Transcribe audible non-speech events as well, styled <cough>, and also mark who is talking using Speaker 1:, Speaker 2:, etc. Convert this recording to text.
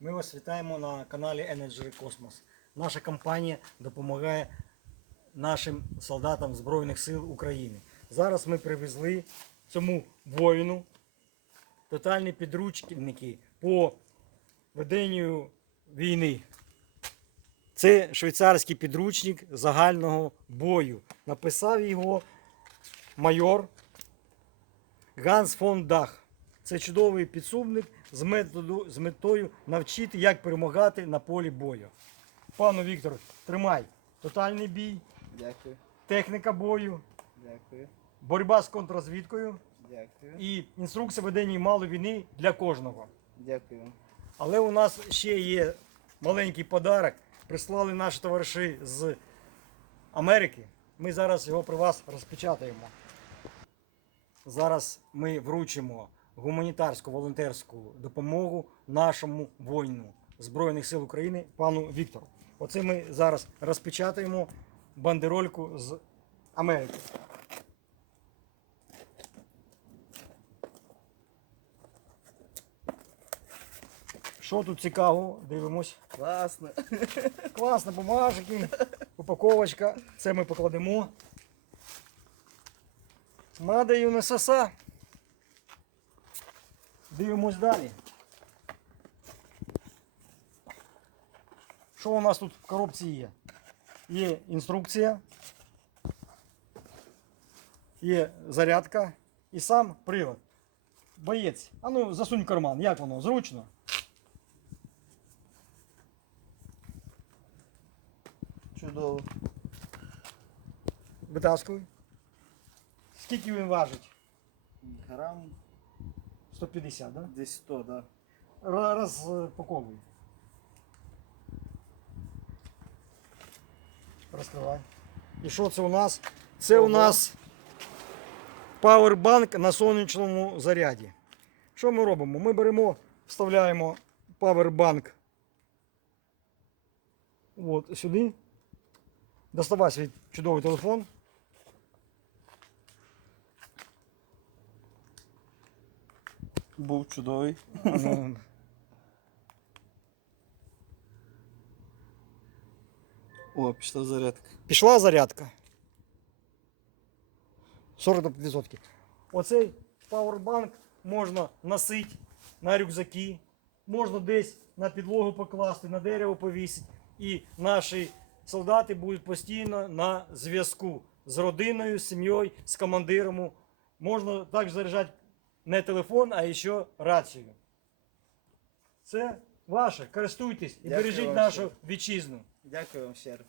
Speaker 1: Ми вас вітаємо на каналі Energy Cosmos. Наша компанія допомагає нашим солдатам Збройних сил України. Зараз ми привезли цьому воїну тотальні підручники по веденню війни. Це швейцарський підручник загального бою. Написав його майор Ганс фон Дах. Це чудовий підсумник з, методу, з метою навчити, як перемагати на полі бою. Пану Віктору, тримай. Тотальний бій,
Speaker 2: Дякую,
Speaker 1: техніка бою,
Speaker 2: дякую,
Speaker 1: боротьба з контррозвідкою
Speaker 2: дякую,
Speaker 1: і інструкція ведення малої війни для кожного.
Speaker 2: дякую.
Speaker 1: Але у нас ще є маленький подарок. Прислали наші товариші з Америки. Ми зараз його при вас розпечатаємо. Зараз ми вручимо гуманітарську волонтерську допомогу нашому воїну Збройних сил України пану Віктору. Оце ми зараз розпечатаємо бандерольку з Америки. Що тут цікаво? Дивимось.
Speaker 2: Класно.
Speaker 1: Класно, бумажки, упаковочка. Це ми покладемо. Мада ЮНССА. Дивимось далі. Що у нас тут в коробці є? Є інструкція, є зарядка і сам привод. Боєць. А ну засунь в карман. Як воно? Зручно?
Speaker 2: Чудово.
Speaker 1: Витаскуй. Скільки він важить?
Speaker 2: Грам
Speaker 1: 150, да?
Speaker 2: десь 100, да.
Speaker 1: Ра- Розпаковуй. Розкривай. І що це у нас? Це у
Speaker 2: Ого.
Speaker 1: нас павербанк на сонячному заряді. Що ми робимо? Ми беремо, вставляємо павербанк от сюди. Доставай свій чудовий телефон.
Speaker 2: Був чудовий.
Speaker 1: Ну, <laughs>
Speaker 2: О, пішла зарядка.
Speaker 1: Пішла зарядка. 40%. Оцей пауербанк можна носити на рюкзаки, можна десь на підлогу покласти, на дерево повісити. І наші солдати будуть постійно на зв'язку з родиною, з сім'єю, з командиром. Можна також заряджати не телефон, а ще рацію. Це ваше. Користуйтесь і
Speaker 2: Дякую
Speaker 1: бережіть
Speaker 2: вам
Speaker 1: нашу
Speaker 2: щиро.
Speaker 1: вітчизну.
Speaker 2: Дякую вам щиро.